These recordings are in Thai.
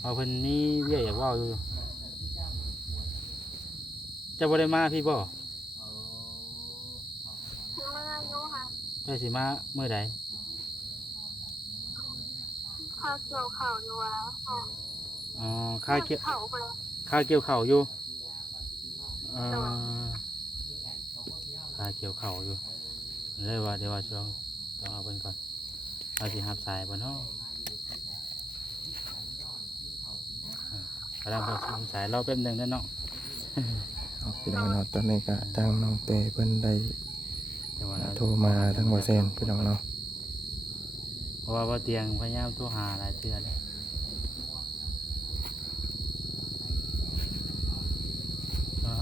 เอาเพิ่นนี่เวียอยากเว้าอยู่จะบ่ได้มาพี่บ่เมื่ออยู่ค่ะเจ้าสิมามื้อใดข้าวเกี่ยวข้าวอยู่แล้วค่ะอ๋อข้าวเกี่ยว ข้าวไปเลย ข้าวเกี่ยวข้าวอยู่เอ่อข้าวเกี่ยวข้าวอยู่เลยว่าเดี๋ยวว่าช่วงต้องเอาเพิ่นก่อนเราสิรับสายบ่เนาะกำลังรับสายรอแป๊บนึงเด้อเนาะ เอาพี่น้องเนาะตอนนี้ก็ทางน้องเตเพิ่นได้ เดี๋ยวว่าเรา โทรมาทางบ่เซนพี่น้องเนาะ เพราะว่าบ่เตียงพยายามโทรหาหลายเทื่อแล้ว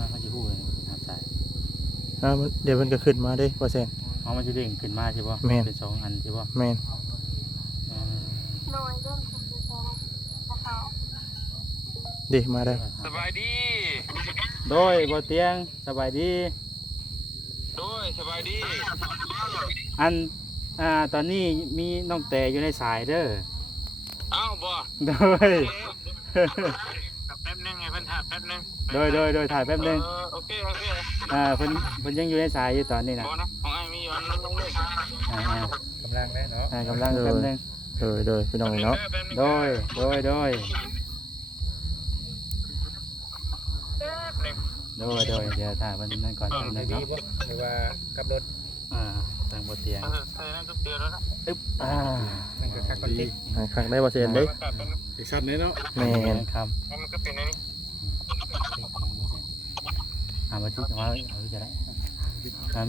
เขาจะพูดเลยรับสาย เดี๋ยวเพิ่นก็ขึ้นมาเด้บ่เซน เอามันจะเด้งขึ้นมาใช่ป่ะ แม่น เป็นสองอันใช่ป่ะ แม่น โดยเรื่องของข้าว ดิมาได้ สบายดี โดยบ่เตียงสบายดี โดยสบายดี อันตอนนี้มีน้องแต่อยู่ในสายเด้อ เอ้าบ่ โดย แป๊บนึงไงเพิ่นถามแป๊บนึง โดยถ่ายแป๊บนึง โอเคเพิ่นยังอยู่ในสายอยู่ตอนนี้นะ บ่นะของไอ้มีอยู่อันนึงเลย อ่าก ำลังได้เนาะ กำลังแป๊บนึง โดยพี่น้องเนาะ โดยโดยเดี๋ยวถ่ายมันนั่นก่อนแป๊บนึง ดี เนาะ บ่หรือว่ากับรถ ทางบ่เตียง ใส่นั่นทุกเดือนแล้วนะ อึ๊บ นั่นก็คักก่อนที่ ให้คักได้บ่เซนเด้ อีกชัดเลยเนาะ แม่น ครับ มันก็เป็นอันนี้ มาที่ว่าเอาที่จะได้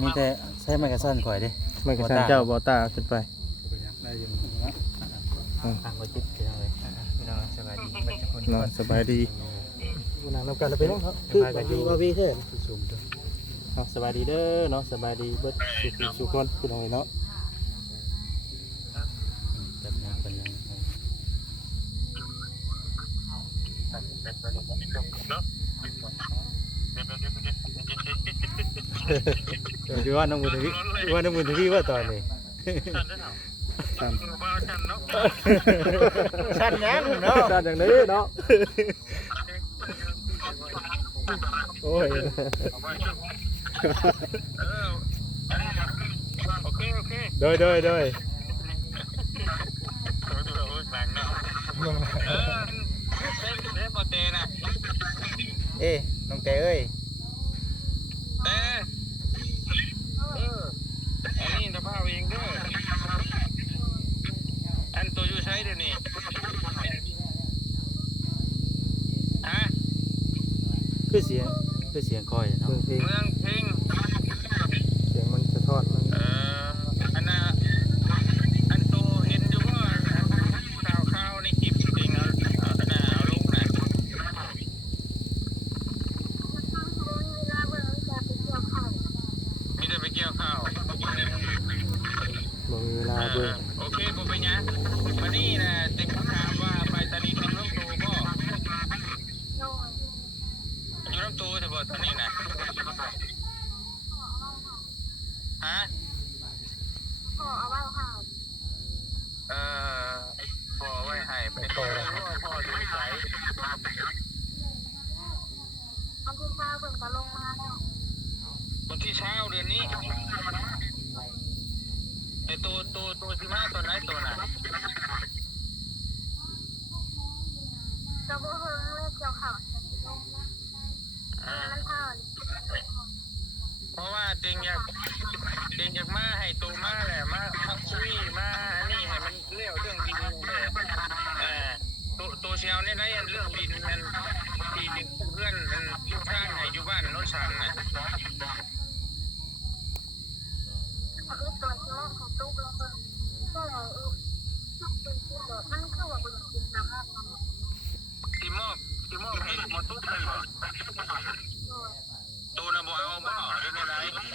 มีแต่ใช้ไมค์กระสั้นก่อยดิ ไม่ก็ทางเจ้าบ่ตาขึ้นไป ได้อยู่ มาจิตพี่น้องเลย พี่น้องสบายดีบัดทุกคน เนาะสบายดี นางนำกันไปเนาะคือกันอยู่ว่าพี่เท่สูง สบายดีเด้อเนาะสบายดีเบิดสุขคนพี่น้องเนาะ แบบนี้เป็นยัง คือว่าน้องบุญทวีว่าน้องบุญทวีว่าตอนนี้ ชันยังเนาะ ด้านอย่างนี้เนาะโอ้ย โอเค โดย หลังเนาะเล่นบ่เตนะ เอ้น้องแต่เอ้ย แต่อันนี้สภาพเองเด้ออันตัวอยู่ใช้เดี๋ยวนี้ฮะ คือเสียงคอยเนาะ เพลง เมืองเพลง เสียงมันสะท้อนมัน อันน่ะอันโตเห็นอยู่ว่าข่าวในคลิปจริงเอาอันน่ะเอาลงน่ะ เวลาเบิ่งจะไปเกี่ยวข้าว มีแต่ไปเกี่ยวข้าว บ่มีเวลาเบิ่ง โอเคผมไปยังวันนี้นะติดคำถามว่าไปตานีกับน้องโตบ่ โดย อยู่น้ำโตใช่บ่ตอนนี้นะฮะ ขอเอาไว้ข้าว เอ่อพ่อไว้ให้ไปต่อพ่อจะไปใช้ เอาที่ข้าวเบิ่งก็ลงมาแล้ว วันที่เช้าเดือนนี้ไอ้ตัวสิมาตอนไหนตัวน่ะ จะบ่เฮิงเลยเกี่ยวข้าวมันข้าว เพราะว่าเต็งอยากมาให้ตัวมาแหละมาคุยมาอันนี้ให้มันเลี้ยวเรื่องดินแหละตัวเชียวเนี่ยนะเรื่องดินมันที่ดึงเพื่อนมันอยู่ข้างไหนอยู่บ้านโน้นชันน่ะ เอาตัวเชื้อของตุ๊กแล้วเบิ่งก็เป็นที่แบบมันคือว่าบ่กินน้ำมัน ที่มอบให้หมดทุกคนบอกตัวน่ะบ่เอาบ่ได้ไม่ไร บาง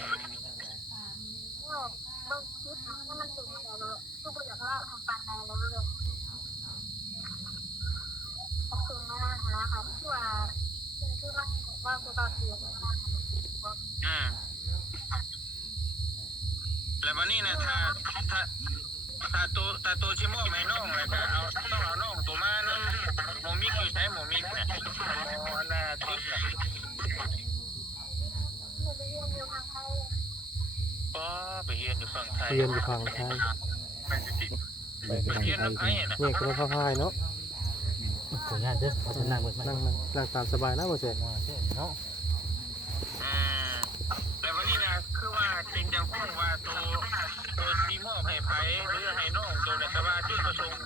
คลิปมันเป็นอะไรเลยคือบ่อยากเล่าทางการอะไรเลยขอบคุณมากนะคะที่ว่าที่ว่าตัวต่อเสียง แล้ววันนี้นะถ้า ถ้าตัวชิโม่ไม่น้องเลยก็เอาต้องเอาน้องตัวมานั่นโมมิกอยู่ใช้โมมิกเนี่ยโมนาทิพย์เนี่ย หนูไปเรียนอยู่ทางไทย ก็ไปเรียนอยู่ฝั่งไทย เรียนอยู่ฝั่งไทย ไปไป ไปเรียนน้ำไทยนะ เนี่ยก็เข้าค่ายเนาะ ขออนุญาตเด้อเขาจะนั่งเบิ่ง นั่งตามสบายนะบ่เสร็จ เนาะ แต่วันนี้นะคือว่าจริงจังพูดว่าตัวซีโม่ให้ไผ่หรือให้น้องตัวเนี่ยแต่ว่าจุดประสงค์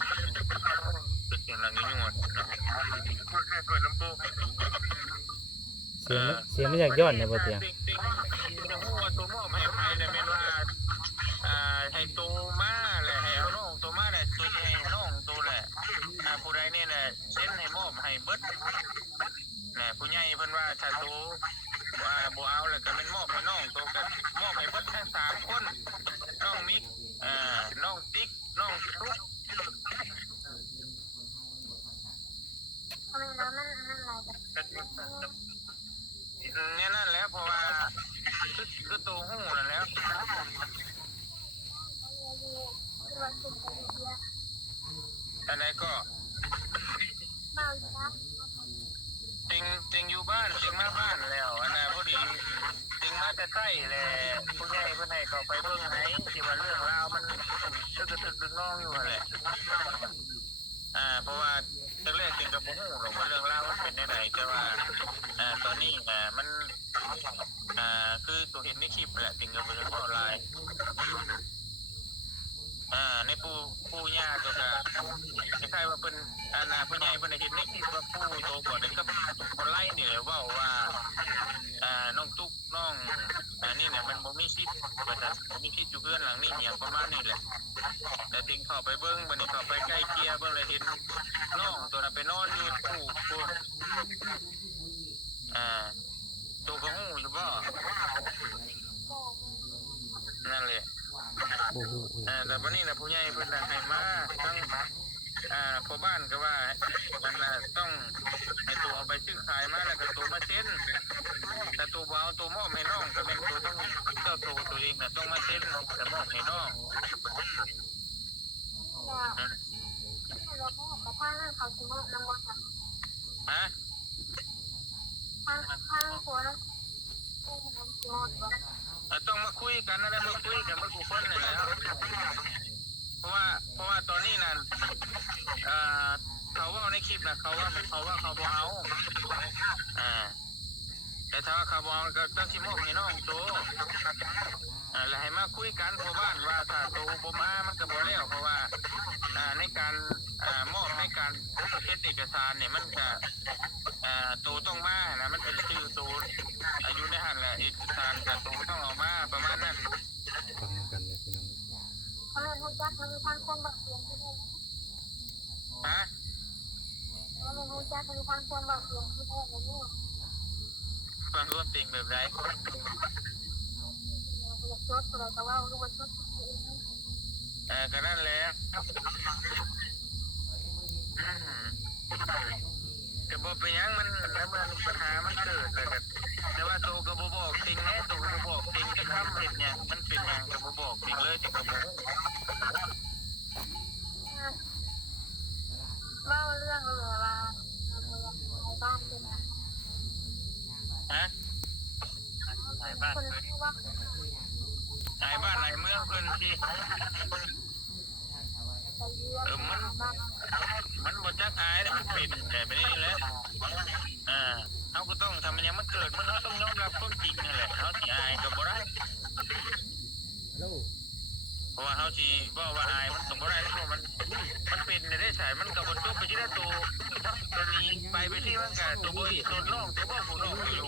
จุดอย่างหลังนี้หมดเปิดลำโพง เสียงมันอยากย้อนเนี่ยบ่เตียง จริงจะพูดว่าตัวโม่ให้ไผ่เนี่ยเป็นว่าให้ตัวมาแหละให้เอาน้องตัวมาแหละตัวให้น้องตัวแหละผู้ใดเนี่ยแหละเส้นให้มอบให้เบิดแหละผู้ใหญ่เพิ่นว่าถ้าตัวว่าบ่เอาแล้วก็เป็นมอบให้น้องตัวกันมอบให้เบิดทั้ง3คนน้องมิกน้องติ๊กน้องตุ๊ก ทำไมแล้วมันอะไรกัน เนี่ยนั่นแล้วเพราะว่าคือตัวหูนั่นแล้ว ที่วันศุกร์กับเดีย อะไรก็ มาอีกนะ จริงอยู่บ้านจริงมาบ้านแล้วอันน่ะพอดีจริงมาแต่ใกล้แหละผู้ใหญ่เพิ่นให้เข้าไปเบิ่งให้ที่ว่าเรื่องราวมันตึกดึกน้องอยู่หั่นแหละเพราะว่าตั้งแรกจริงกับบ่ฮู้หรอกว่าเรื่องราวมันเป็นจังไดแต่ว่าตอนนี้มันคือตัวเห็นในคลิปแหละจริงกับบ่ได้ออนไลน์ในปู่ย่าตัวก็คล้ายๆว่าเป็นผู้ใหญ่เพิ่นเห็นในคลิปว่าปู่โตกว่าเด็กกับคนไล่นี่แหละเว้าว่าน้องตุ๊กน้องนี่เนี่ยมันบ่มีสิทธิ์ว่าจะบ่มีสิทธิ์อยู่เพื่อนหลังนี้อย่างประมาณนี้แหละแต่ติงเข้าไปเบิ่งบัดนี้เข้าไปใกล้เคียเบิ่งเลยเห็นน้องตัวนั้นไปนอนอยู่ปู่พุ่นตัวก็ฮู้อยู่บ่นั่นแหละ โอ้โห แต่วันนี้นะผู้ใหญ่เพิ่นให้มาทั้งพ่อบ้านก็ว่ามันต้องให้ตัวเอาไปซื้อขายมาแล้วก็ตัวมาเซ็นแต่ตัวบ่เอาตัวมอบให้น้องก็เป็นตัวต้องเจ้าตัวเองน่ะต้องมาเซ็นแต่มอบให้น้อง แล้วก็กระทั่งเขาจะมานำมาค่ะ ฮะ ทางหัวแล้วก็มันจะหมดว่า ต้องมาคุยกันนะมาคุยกันเมื่อกูคนนี่แหละเพราะว่าตอนนี้น่ะเขาว่าในคลิปน่ะเขาว่าเขาบ่เอาแต่ถ้าเขาบ่เอาก็ต้องสิมอบให้น้องโตแล้วให้มาคุยกันพ่อบ้านว่าถ้าโตบ่มามันก็บ่แล้วเพราะว่าในการมอบในการเฮ็ดเอกสารเนี่ยมันก็โตต้องมานะมันเป็นชื่อโตอายุในหันแหละเอกสารกับโตต้องเอามาประมาณนั้น ฟังกันเลยพี่น้อง ทำไมรู้จักมันมีทางคนบักเสียงที่นี่ ฮะ ทำไมรู้จักมันมีทางคนบักเสียงที่นี่นะนี่ ฟังร่วมติงแบบไร อยากชดอะไรแต่ว่ารู้ว่าชด ก็นั่นแหละก็บอกไปยังมันแล้วมันปัญหามันเกิดเลยกันแต่ว่าโตก็บอกจริงแน่โตก็บอกจริงจะทำเห็นเนี่ยมันเป็นอย่างก็บอกจริงเลยจะก็บอก เล่าเรื่องเลยว่าบ้านเป็น ฮะหายบ้าน คนที่ว่า หายบ้านหายเมืองเพื่อนที่ ไปเยี่ยมบ้าน มันบ่จักอายแล้วมันปิดแต่ไปนี่แหละเขาก็ต้องทำมันยังมันเกิดมันเขาต้องยอมรับความจริงนั่นแหละเขาสิอายก็บ่ได้เพราะว่าเขาสิบอกว่าอายมันต้องบ่ได้เพราะมันเป็นได้ใช่มันก็บ่จบไปที่ได้ตัวนี้ไปที่มันก็ตัวบ่อีกตัวน้องตัวบ่ผู้น้องอยู่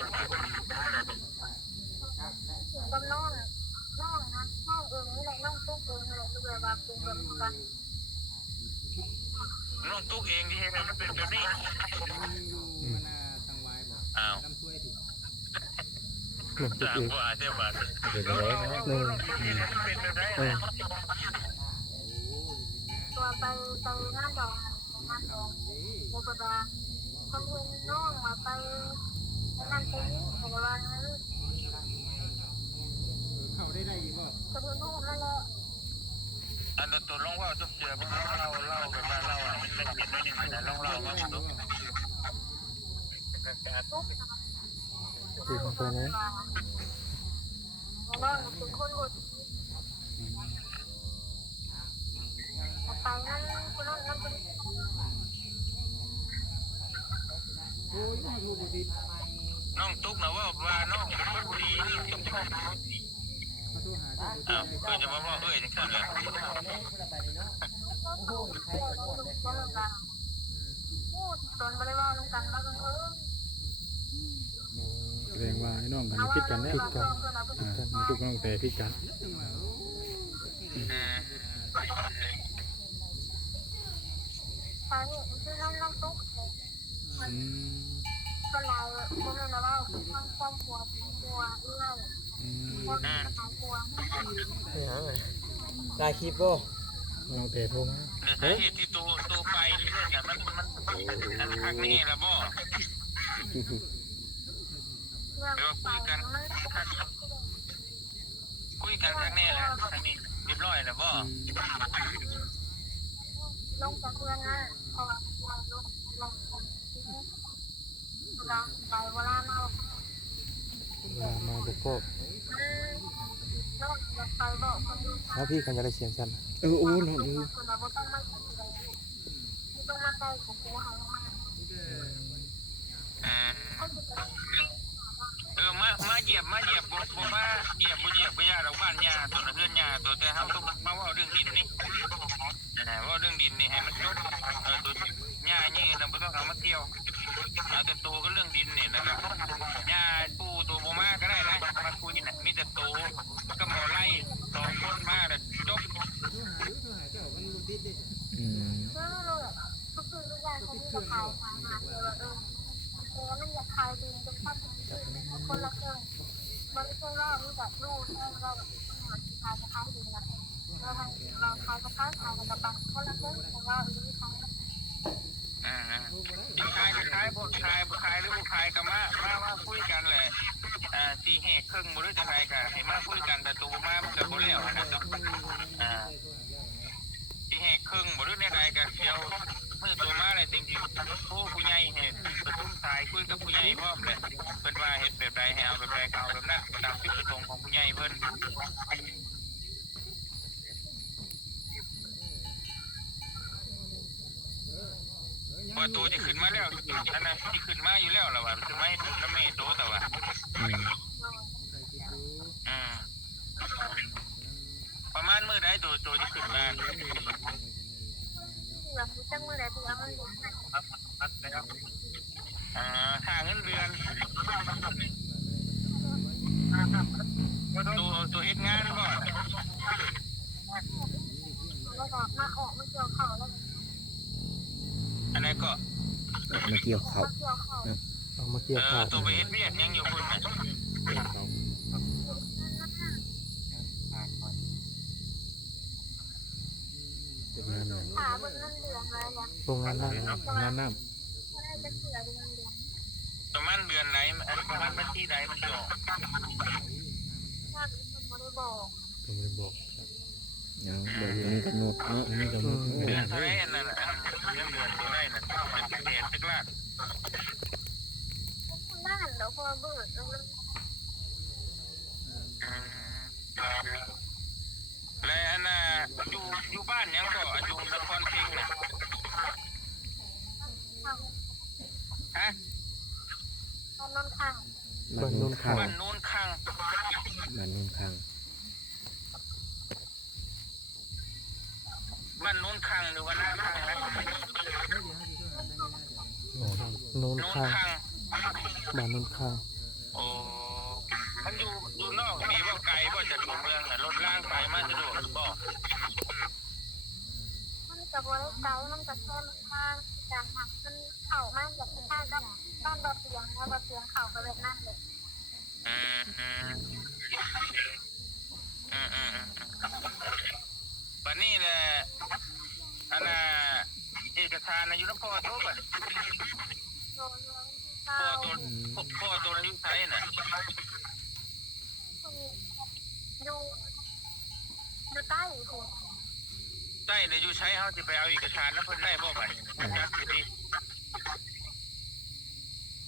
กับน้องนะน้องเองนี่แหละน้องตุ๊กเองนี่แหละคือแบบเป็นแบบกัน น้องตุ๊กเองที่เห็นมันเป็นแบบนี้อ้าวจางบ่อาจจะบาด เป็นไรเนาะ เป็นแบบไหน ตัวไปงานดองโมกดาคนเห็นน้องมาไปงานเต็มแต่ว่าเขาได้ยินบ่คนเห็นน้องนั่นแหละ อันตัวลองว่าจุกเจือพวกเราแบบว่าเรามันเป็นเด็กไม่ดีนะลองเราว่าดู คือของตัวนี้ น้องเป็นคนหลุดไปนั่นคนนั้นนั่นเป็น น้องตุ๊กนะว่าน้องเป็นคนดีนี่จบชอบก็จะมาว่าจังซั่นแหละ พูดตอนบริวารลงกันแล้วก็แสดงว่าไอ้น้องกันพิดกันได้พิดกันทุกน้องแต่พิดกัน ตอนนี้คือน้องตุ๊กก็เราพวกนั้นว่าความกลัวเรื่องพวกนั้นกลัว ลายคลิปบ่ น้องแต่โทรมา สาเหตุที่ตัวไปนี่เนี่ยมันคักนี่ละบ่ เรื่อง เดี๋ยวคุยกันครั้งนี้แล้วครั้งนี้เรียบร้อยแล้วบ่ ลงจากเรื่องนั้นพอลงเราไปเวลาเรา มาบุกโก้ ลงจากไปบอกคนดู แล้วพี่กันจะได้เสียงสั่น โอ้น้อง คนเราต้องมาต้องมาใกล้ของกูเขา มาเหยียบบ่มาเหยียบบ่ยาเราบ้านยาตัวเพื่อนยาตัวแต่เฮาต้องมาว่าเรื่องดินนี่ว่าเรื่องดินนี่ให้มันจบตัวหญ้านี่เราบ่ต้องเอามาเกี่ยวเอาแต่ตัวก็เรื่องดินนี่นะครับหญ้าปูตัวบ่มาก็ได้นะมาคุยน่ะมีแต่ตัวก็หมอไล่2คนมาแล้วจบ ก็คือทุกอย่างเขาที่จะขายขายหามันอยากขายดินจะพัดคนละเครื่องบางเครื่องเรามีแต่ลูกเราขายจะขายดินนะเราขายจะขายกับบังคนละเครื่องของเราหรือขายขายบ่ขายหรือบ่ขายก็มาคุยกันแหละสีแหกครึ่งบ่รู้จังไดก็ให้มาคุยกันแต่ตัวมามันก็บ่แล้วนะเนาะสีแหกครึ่งบ่รู้แนวใดก็เดี๋ยวมือตัวมาเลยจริงๆผู้ใหญ่เฮ็ดประชุมสายคุยกับผู้ใหญ่พร้อมเลยเพิ่นว่าเฮ็ดแบบใดให้เอาแบบใดก็เอาแบบนั้นตามจุดประสงค์ของผู้ใหญ่เพิ่นว่าตัวที่ขึ้นมาแล้วอันนั้นที่ขึ้นมาอยู่แล้วล่ะว่ามันจะไม่น้ำเมโตแต่ว่าประมาณมื้อใดตัวที่ขึ้นมาเราจังมือไหนตัวมันค่าเงินเดือนตัวเฮ็ดงานบ่เราบอกมาออกมาเกี่ยวเขาแล้วอันไหนก็มาเกี่ยวเขาเอามาเกี่ยวเขา ตัวไปเฮ็ดเวียกยังอยู่พุ่นน่ะเป็นงานอะไร ขาบนนั่นเดือนอะไรอย่าง โรงงานน้ำ งานน้ ไม่ได้จะเสือเดือนเดือน ประมาณเดือนไหนประมาณวันที่ใดมันจะออก ถ้าคุณไม่ได้บอก ำผมเลยบอก ยังเดี๋ยวมีกำหนดเนาะ นี่กำหนด เดือนเท่าไหร่นั่นน่ะเดือนตัวได้น่ะเป็นเดือนตึกลาด บ้านแล้วพอเบิดแล้ว แล้วอันน่ะอยู่บ้านยังก็อยู่นครเพ็งน่ะฮะ ตอนนั้นข้าง บ้านโน้นข้าง บ้านโน้นข้าง บ้านโน้นข้าง บ้านโน้นข้างหรือว่าหน้าข้างนะ โน้น โน้น ข้าง ข้าง บ้านโน้นข้าง โอ้มันอยู่นอกมีว่าไกลว่าจากตัวเมืองน่ะรถล่างไปมาสะดวกบ่ มันจะบริการมันจะแค่ข้างจากหักมันเข่ามากจากข้างกับบ้านบะเตียงแล้วบะเตียงเข่าไปแบบนั้นเลยวันนี้แหละอันน่ะเอกสารอายุน้ำพ่อโตบ่พ่อตัวอายุไทยน่ะ อยู่ใต้คุณ ใต้ในอยู่ใช้เฮาสิไปเอาเอกสารแล้วเพิ่นได้บ่บัดนี้จักสิดี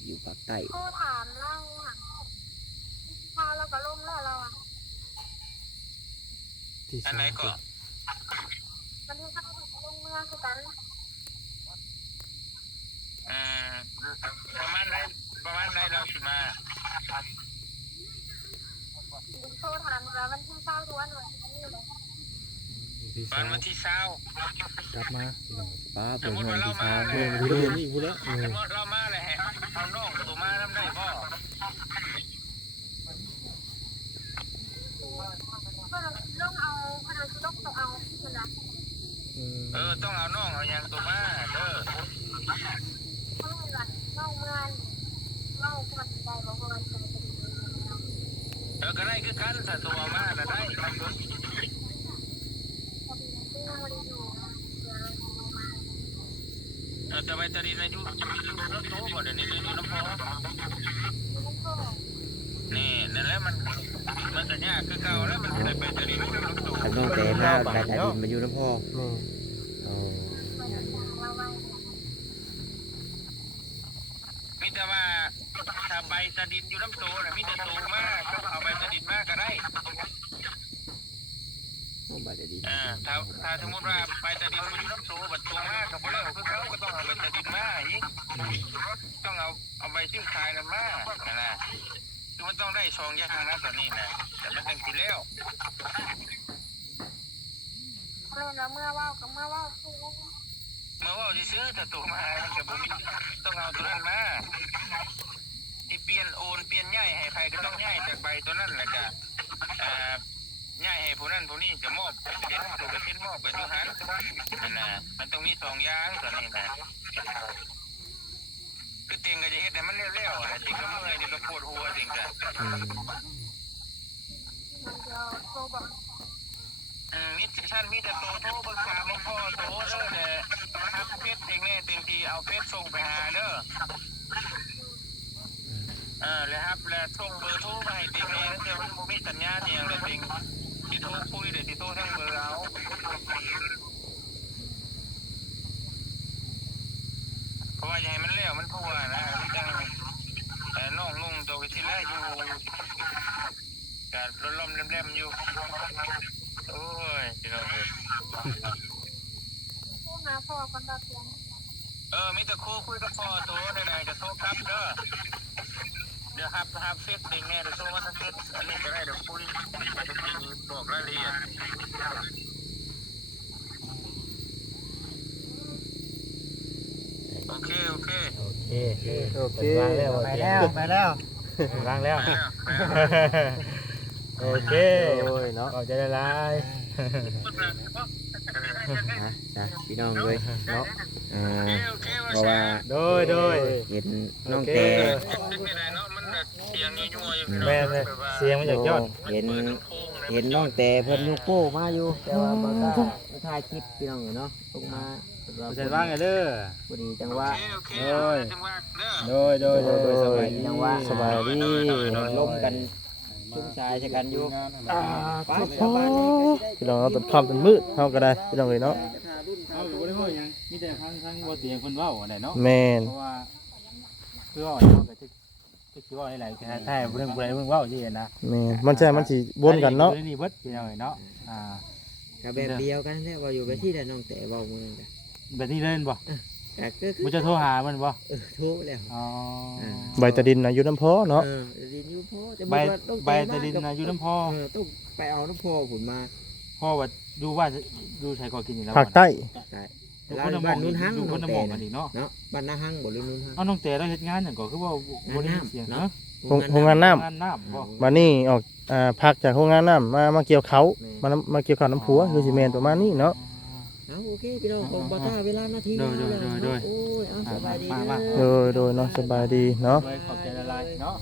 อยู่ภาคใต้ โทรถามเราอ่ะพาเราก็ล่มแล้วเราอ่ะ ที่ อัน สา ไหน ม ก็ มันที่เข้าลงเมืองคือกัน อืมประมาณไหนเราสิมา โทรถามแล้ววันที่เช้าทุกวันเลยนี่เลย ที่ วั สาน ม วันที่20 กลับมาพี่น้อง ป้า ส เปิ ม ด มุติ เงิ ว่าน เรา ที่ มา เช้า แล้ เมื่อ ว ผู้เรียนนี่ผู้แล้ว สมมุติเรามาแล้วให้เอาน้องตัวมานํได้บ่ ก็เราต้องเอาเราจะต้องเอาที่นะ ต้องเอาน้องเอาหยังตัวมาเด้อ เพราะว่าเราเมืองเราคนใจบอกว่าใจจะดี ก็ได้คือกันถ้าตัวมาน่ะได้ครับ พอดีที่เราไม่ได้อยู่ แต่ใบตะดินอายุรถโตบ่เดี๋ยวนี้อยู่น้ำพอนี่นั่นแหละมันก็ยากคือเก่าแล้วมันได้ใบตะดินรถโต ขันน้องแต่มาไปตาดินมาอยู่น้ำพ่อ แม่ โอ้ มีแต่ว่าถ้าใบตะดินอยู่น้ำโตน่ะมีแต่โตมากก็เอาใบตะดินมาก็ได้ บาดดิน ถ้าสมมติว่าใบตะดินมันอยู่น้ำโตบัดโตมากก็บ่แล้วคือเขาก็ต้องเอาใบตะดินมาอีกต้องเอาใบซื้อขายน่ะมานะคือมันต้องได้2อย่างนะตอนนี้นะแต่มันจังสิแล้ว เราเมื่อว่ากับเมื่อว่า เมื่อว่าสิซื้อถ้าโตมามันก็บ่มีต้องเอาตัวนั้นมาที่เปลี่ยนโอนเปลี่ยนย้ายให้ใครก็ต้องย้ายจากใบตัวนั้นแหละก็ย้ายให้ผู้นั้นผู้นี้จะมอบเป็นตัวไปเป็นมอบไปทุกหันนั่นน่ะมันต้องมี2อย่างตอนนี้นะคือเต็งก็จะเฮ็ดให้มันเร็วๆนะจริงก็เมื่อยจริงก็ปวดหัวจริงจ้ะ โทรบอก มิชั่นมีแต่โตโทรปรึกษาหลวงพ่อโตเด้อแต่ถ้าเพชรเองแน่เต็มทีเอาเพชรส่งไปหาเด้อแล้วครับแล้วส่งเบอร์โทรมาให้ติงเองเดี๋ยวมันบ่มีสัญญาณอหย่างเลยติงสิโทรคุยเดี๋ยวสิโทรทั้งเบอร์เอาเพราะว่าอย่าให้มันเร็วมันทั่วนะมันจังน้องนุ่งตัวที่แรกอยู่การล้มๆแรมๆอยู่โอ้ยพี่น้องเอ้ย โทรมาพ่อคนตาเพียง มีแต่ครูคุยกับพ่อตัวใดๆก็โทรกลับเด้อเดี๋ยวครับเฟซติงแน่เดี๋ยวโทรมาทางเฟซอันนี้ก็ได้เดี๋ยวคุยบอกรายละเอียดโอเค โอเค โอเค วางแล้ว ไปแล้ว วางแล้ว โอเค โอ้ยเนาะ ก็จะได้ลาย จ้ะพี่น้องเลยเนาะเพราะว่า โดย เห็นน้องแต่ แม่เลยเสียงมาจากยอด เห็นน้องแต่เพิ่นยกโป้มาอยู่แต่ว่าบ่กล้าถ่ายคลิปพี่น้องเนาะลงมา ใส่ว่างไงเด้อ พอดีจังว่า โดยสบายดี จังว่า สบายดี ล้มกันชุ่มชายใช่กันอยู่ไป พี่น้องเราตัดคำตัดมืดเฮาก็ได้พี่น้องเลยเนาะ เอาอยู่บ่ได้ห้อยหยังมีแต่ทางบ่เตียงเพิ่นเว้าอะไรเนาะ แม่น เพราะว่าคือว่าเนาะก็จะคิดว่าหลายๆแค่ถ้าเรื่องอะไรเพิ่นเว้าสินะ แม่นมันใช่มันสิวนกันเนาะ นี่เบิดพี่น้องเนาะก็แบบเดียวกันแหละว่าอยู่ไปที่แต่น้องแต่เว้ามือกัน แบบนี้เล่นบ่ ก็คือ บ่จะโทรหามันบ่ โทรแล้ว อ๋อ ใบตะดินนะอยู่น้ำพอเนาะ ดินอยู่พ่อแต่ ใบ ว่าต้อง ใบตะดินนะอยู่น้ำพ่อ ต้องไปเอาน้ำพ่อผุนมา พ่อว่าดูว่าดูใช้ก่อกินนี่แล้ว ภาคใต้ ดูคนละหมองดูคนละหมองกันอีกเนาะ เนาะบ้านนาหังบ่หรือนุ่นหัง เอาน้องแต่เราเฮ็ดงานหยังก็คือว่าบ่ได้ยินเสียงเนาะ โรงงานน้ งานน้ำบ่ ำมานี่ออกพักจากโรงงานน้ำมาเกี่ยวเขามาเกี่ยวเขาน้ำผัวคือสิแม่นประมาณนี้เนาะ เอาโอเคพี่น้องผมบ่ท่าเวลานาทีโอ้ยเอาสบายดี โดยเนาะสบายดีเนาะ ด้วยขอบใจละลายเนาะ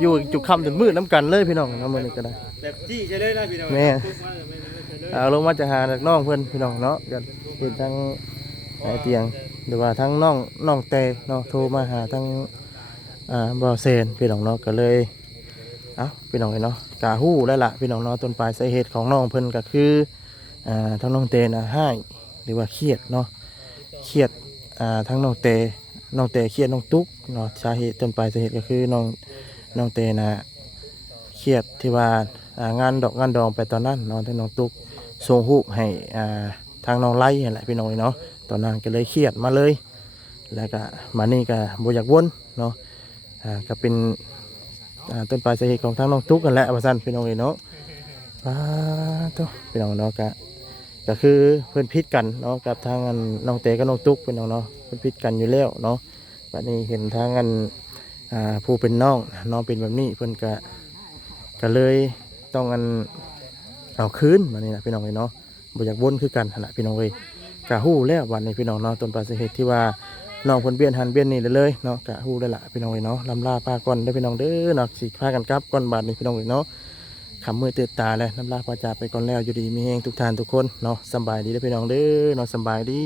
อยู่จุกค่ำจนมืดน้ำกันเลยพี่น้องเนาะมื้อนี้ก็ได้ แบบจี้ใช่เลยนะพี่น้อง แม่เอาลงมาจะหานักน้องเพิ่นพี่น้องเนาะกันเฮ็ดทั้งเตียงหรือว่าทั้งน้องเตเนาะโทรมาหาทั้งบ่เซนพี่น้องเนาะก็เลยพี่น้องเนาะกะฮู้แล้วล่ะพี่น้องเนาะต้นปลายสาเหตุของน้องเพิ่นก็คือ ทั้งน้องเตนะให้หรือว่าเครียดเนาะเครียดทั้งน้องเตเครียดน้องตุ๊กเนาะสาเหตุต้นปลายสาเหตุก็คือน้องเตนะเครียดที่ว่างานดอกงานดองไปตอนนั้นเนาะทั้งน้องตุ๊กส่งรูปให้ทางน้องไล่นั่นแหละพี่น้องเนาะตอนนั้นก็เลยเครียดมาเลยแล้วก็มานี่ก็บ่อยากวนเนาะก็เป็นต้นปลายสาเหตุของทางน้องตุ๊กกันแหละว่าซั่นพี่น้องเนาะตัวพี่น้องเนาะก็คือเพื่อนพิษกันเนาะกับทางน้องเตกับน้องตุ๊กพี่น้องเนาะเพื่อนพิษกันอยู่แล้วเนาะบัดนี้เห็นทางผู้เป็นน้องเป็นแบบนี้เพื่อนก็เลยต้องเอาคืนมานี่นะพี่น้องเนาะบ่อยากวนคือกันหั่นล่ะพี่น้องกะฮู้แล้ววันนี้พี่น้องเนาะต้นปลายสาเหตุที่ว่าน้องเพิ่นเบี้ยนหันเบี้ยนนี่เลยเนาะกะฮู้ได้ละพี่น้องเนาะลำลาพาก่อนได้อพี่น้องเด้อเนาะสิพากันกลับก่อนบาดนี้พี่น้องเนาะคำมือตื่นตาแล้วน้ำลาพาจากไปก่อนแล้วอยู่ดีมีแห้งทุกท่านทุกคนเนาะสบายดีได้อพี่น้องเด้อเนาะสบายดี